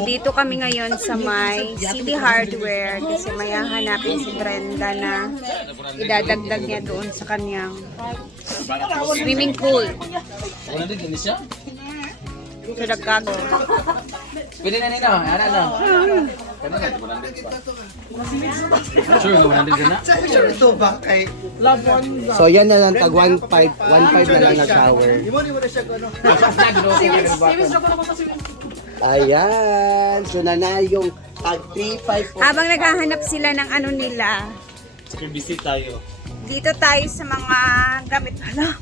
Dito kami ngayon sa may City Hardware kasi may hahanapin si Brenda na idadagdag niya doon sa kanyang swimming pool. Wala din din siya. So, nagkago. Pwede na nino, ara na. Pwede na. Sure, wala din ka na. Sure ito ba kay So yan na lang, tag 1.5 1.5 na lang na shower. Imo ni mo na siya ano. Ayan, so na na yung tag 3.5 po. Habang naghahanap sila ng ano nila, Visit tayo. dito tayo sa mga gamit. Hala,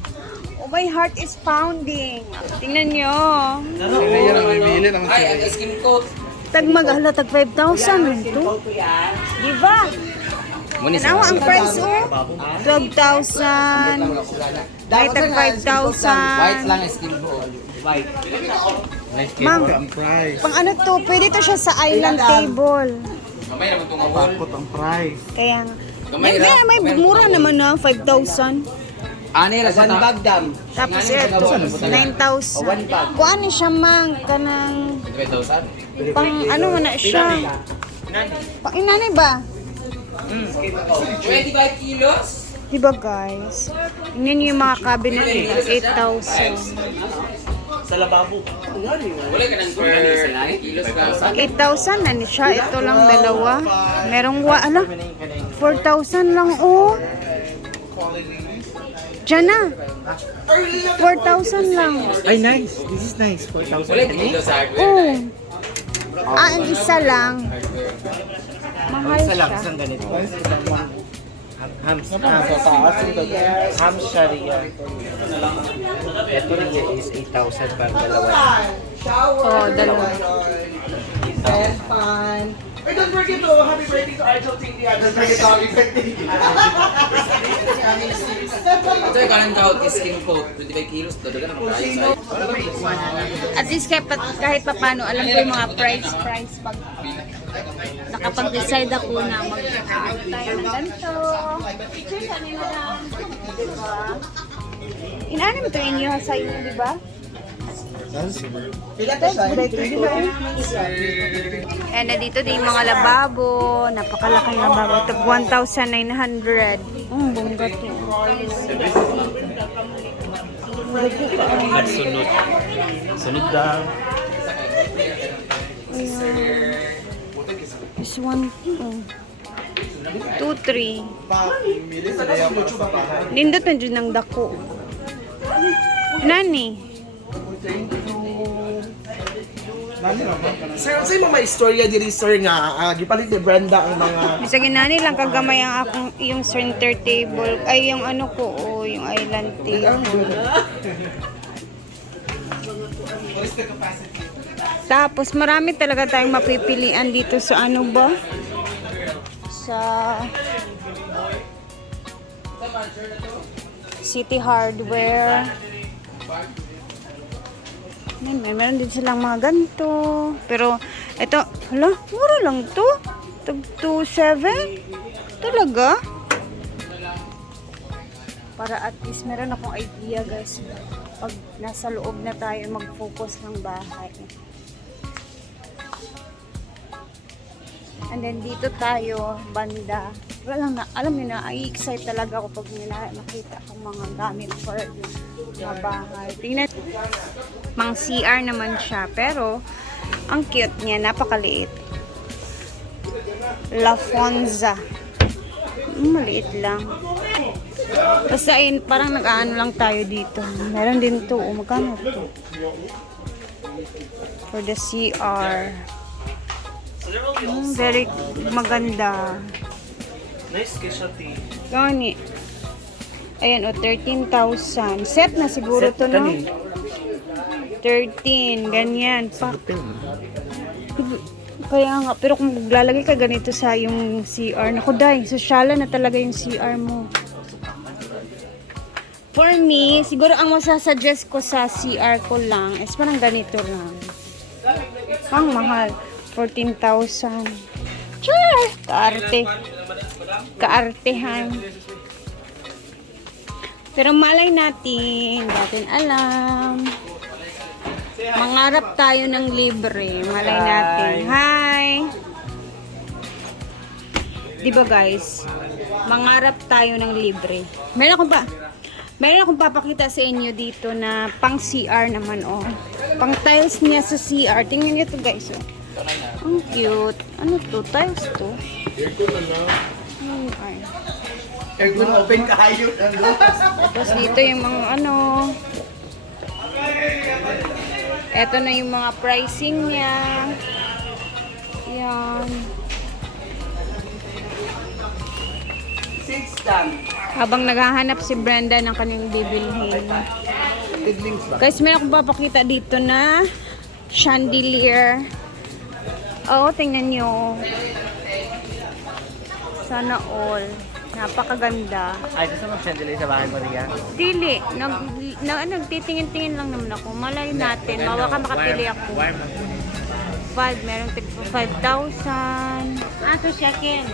oh my heart is pounding. Tingnan nyo. Ay, ang skin coat. Tag maghala, tag 5,000 ito. Di ba? Munis. Tanawa ang price oh. 12,000. Ay, tag 5,000. White lang ang skin coat. White. Ma'am, price. pang ano to, pwede to siya sa island table. Mamay naman itong award. Takot ang price. Kaya nga. Gamay May, ra. may, may mura naman na, 5,000. Ani ra sa One bag dam. Tapos ito, 9,000. Kung ano siya mang, kanang, 25,000. pang ano mo na siya. Pang inanay ba? 25 kilos? Diba guys? Tingnan niyo yung mga cabinet nila, 8,000. Sa lababo. Wala ka nang per 9 kilos ka. 8,000 na ni siya. Ito lang dalawa. Merong wa, ala, 4,000 lang oh. Diyan na. 4,000 lang. Ay, nice. This is nice. 4,000. Wala ka kilos sa hardware. Oh. Ah, ang isa lang. Mahal Isa lang, siya. isang ganito. Hams, hams, hams sharia. Ito rin is 8,000 para dalawa. Oh, dalawa. Hey, don't forget to happy birthday to Arjel TV. Don't forget to happy birthday. Ito yung kanang kaut is skin coat. 25 kilos. Dadagan ang price. At least kahit, pa- kahit pa paano, alam ko yung mga price, price pag nakapag-decide ako na mag tayo ng ganito. Picture sa nila lang. Diba? Inaano mo ito inyo sa inyo, di ba? And na dito din yung mga lababo. Napakalaking lababo. Ito 1,900. Mm, bongga to. Sunod. Sunod daw. This one, oh. Two, three. Nindot na dyan ng dako. Nani? Sir, sa mga may istorya diri sir nga ah, gipalit ni Brenda ang mga Bisagin nani lang kagamay ang akong yung center table. Ay, yung ano ko, oh, yung island table. Tapos marami talaga tayong mapipilian dito sa ano ba? Sa City Hardware. May, meron din silang mga ganito. Pero, ito, hala, mura lang to. Tag 2.7? Talaga? Para at least meron akong idea guys. Pag nasa loob na tayo mag-focus ng bahay. And then dito tayo, banda. Walang na, alam niyo na, ay excite talaga ako pag nila nakita kong mga gamit for mga bahay. Tingnan, mang CR naman siya, pero ang cute niya, napakaliit. La Fonza. Mm, Maliit lang. Basta ayun, parang nag-aano lang tayo dito. Meron din to. Oh, magkano to? For the CR. Mm, very maganda. Nice specialty. Gani. Ayan, o, 13,000. Set na siguro to, no? 13, ganyan. Pa. Kaya nga, pero kung maglalagay ka ganito sa yung CR, naku day, sosyala na talaga yung CR mo. For me, siguro ang masasuggest ko sa CR ko lang is parang ganito lang. Ang mahal. 14,000. Char! Kaarte. Kaartehan. Pero malay natin, natin alam. Mangarap tayo ng libre. Malay natin. Hi! Di ba guys? Mangarap tayo ng libre. Meron akong pa Meron akong papakita sa inyo dito na pang CR naman oh. Pang tiles niya sa CR. Tingnan niyo to guys oh. Ang cute. Ano to? Tiles to? Ano ay. Ergun open kayo. Tapos dito yung mga ano. Ito na yung mga pricing niya. Yan. Habang naghahanap si Brenda ng kanyang bibilhin. Guys, meron akong papakita dito na chandelier. Oo, tingnan nyo. Sana all. Napakaganda. Ay, gusto mo chandelier sa bahay mo niya? Dili. Nag, na, nagtitingin-tingin lang naman ako. Malay natin. Baka makapili ako. Warm. 5, meron tig 5,000. Ah, to siya, Ken.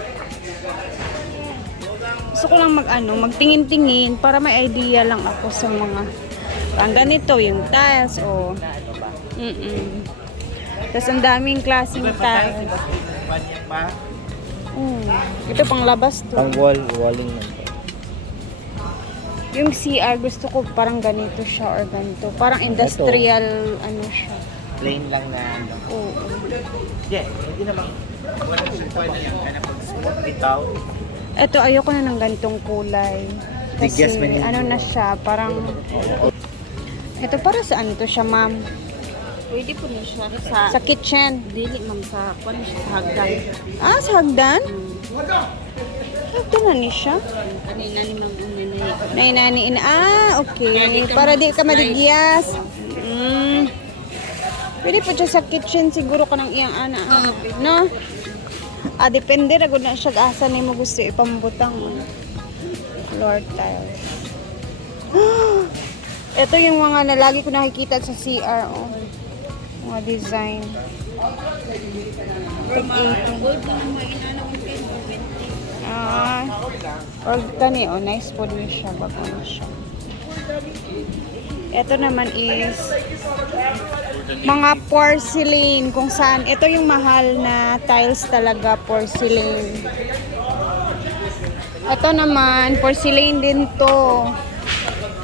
Gusto ko lang mag ano, magtingin-tingin para may idea lang ako sa mga ang ganito yung tiles o mm -mm. Tapos ang daming klaseng tiles. Mm. Ito pang labas to. Pang wall, walling lang. Yung CR gusto ko parang ganito siya or ganito. Parang industrial ano siya. Plain lang na ano. Oo. Yeah, hindi naman. Walang sulpa na lang. Kaya pag smooth bitaw. Ito, ayoko na ng ganitong kulay. Kasi, ano na siya, parang... Ito, para saan ito siya, ma'am? Pwede po niya siya sa... Sa kitchen. Dili, ma'am, sa... Siya sa hagdan. Ah, sa hagdan? Hagdan na ni siya. Kanina ni ma'am uminay. Nainaniin. Ah, okay. Para di ka madigyas. Mm. Pwede po siya sa kitchen siguro ka ng iyang ana. No? Ah, depende. Ragod na siya. Asa ni mo gusto ipambutang. Floor tile. Ito yung mga na lagi ko nakikita sa CR. Oh. Mga design. Ah, or gani, oh, nice po din siya. Bago na siya. Ito naman is mga porcelain kung saan ito yung mahal na tiles talaga porcelain. Ito naman porcelain din to.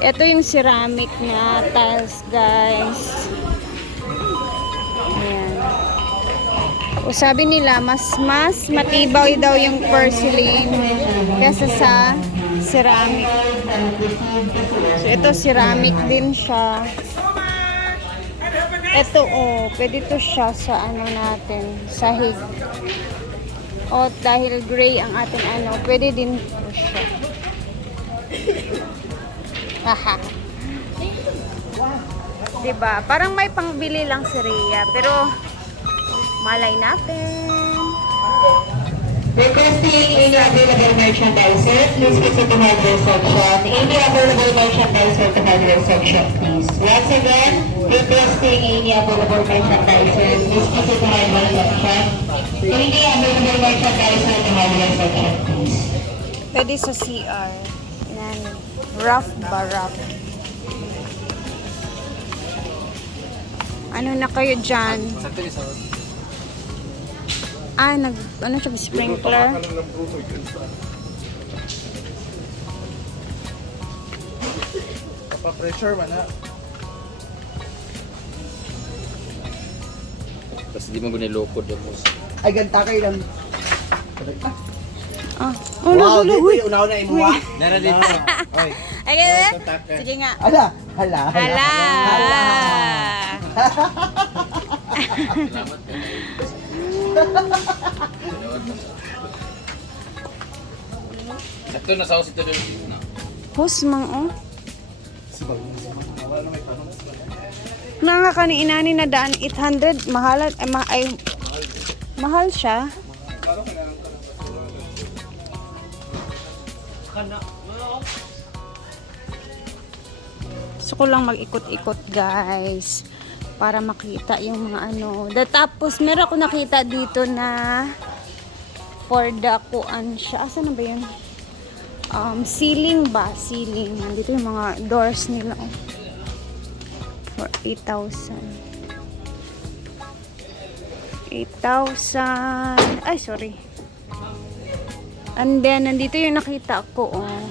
Ito yung ceramic na tiles, guys. Sabi nila, mas mas matibay daw yung porcelain kesa sa ceramic. So ito ceramic din siya. Ito oh, pwede to siya sa ano natin, sahig. O dahil gray ang ating ano, pwede din to siya. Haha. diba? Parang may pangbili lang si Rhea, pero malay natin. Requesting any available merchandiser, please visit the hardware section. Any available merchandiser to hardware section, please. Once again, requesting any available merchandiser, please visit the hardware section. Any available merchandiser to hardware section, please. Pwede sa CR. Yan. Rough ba rough? Ano na kayo dyan? Ah, nag, ano siya, sprinkler? Pa-pressure man na. Tapos di mo ginilokod yung mus. Ay, ganta kayo lang. Ah, oh, wow, di no, ko yung unaw na imo ha. Nara dito. Oy. Ay, kaya, sige nga. Hala, hala, Hala! Ito na sa ito doon. Husmang, oh. Na nga kani na daan 800, mahal, ay, ma, ay, mahal siya. Gusto ko lang mag-ikot-ikot guys para makita yung mga ano. Da, tapos meron ako nakita dito na for the kuan siya. Asa na ba yun? Um, ceiling ba? Ceiling. Nandito yung mga doors nila. oh. For 8,000. 8,000. Ay, sorry. And then, nandito yung nakita ko, oh.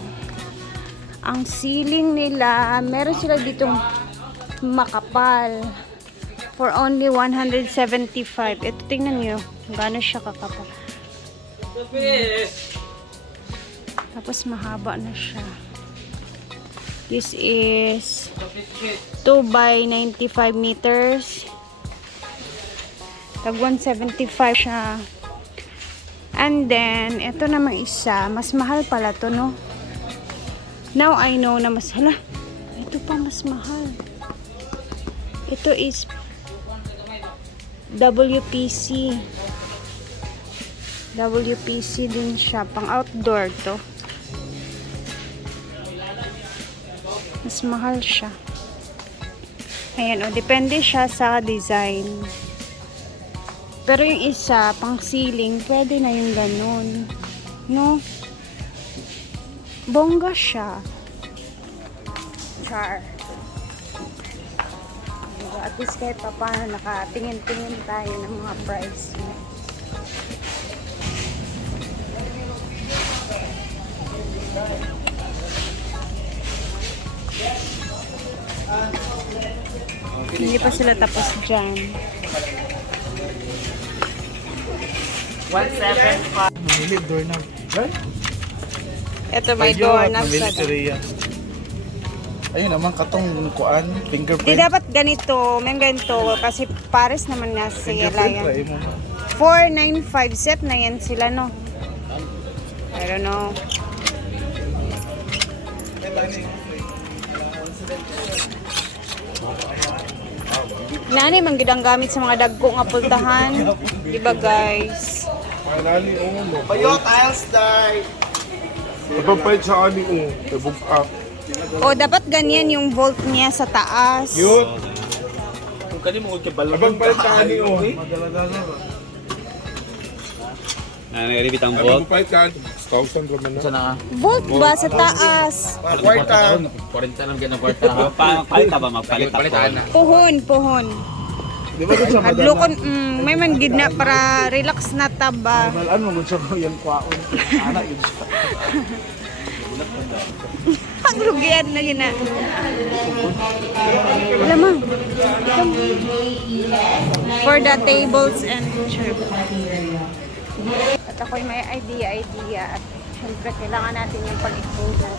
Ang ceiling nila, meron sila ditong makapal. For only 175. Ito, tingnan nyo. Gaano siya kakapal. Tapos, mahaba na siya. This is 2 by 95 meters. Tag 175 siya. And then, ito namang isa. Mas mahal pala to, no? Now I know na mas hala. Ito pa mas mahal. Ito is WPC. WPC din siya. Pang outdoor to. Mas mahal siya. Ayan, o. Depende siya sa design. Pero yung isa, pang ceiling, pwede na yung ganun. No? Bongga siya. Char. Diba? At least kahit pa paano nakatingin-tingin tayo ng mga price. niya. Hindi pa sila tapos dyan. Mamili, doorknob. Ito may door Mamili sa si Rhea. Ayun naman, katong kuan, Di fingerprint. dapat ganito, may ganito kasi pares naman na si Lion. try mo. 495 set na yan sila no. I don't know. Nani man gid ang gamit sa mga dagko nga pultahan. Di ba guys? Alani o mo. Bayo, tiles die. Napapait sa ani o. Tabog up. O dapat ganyan yung volt niya sa taas. Yun. Kung kani mo kay balon. Napapait sa ani o. Napapait ka. Thousand raman na. Isa na Volt ba sa taas? Kwarta. 40 lang ganang kwarta. Magpalit ka ba? Magpalit ako. Puhon, puhon. Di ba sa Hadlokon, mm, may man gid na para relax na taba. Malaan mo kung sa mo yan kwaon. Ana yun siya. Paglugian na yun na. Lamang. For the tables and chair. At ako'y may idea-idea at syempre kailangan natin yung pag-exposure.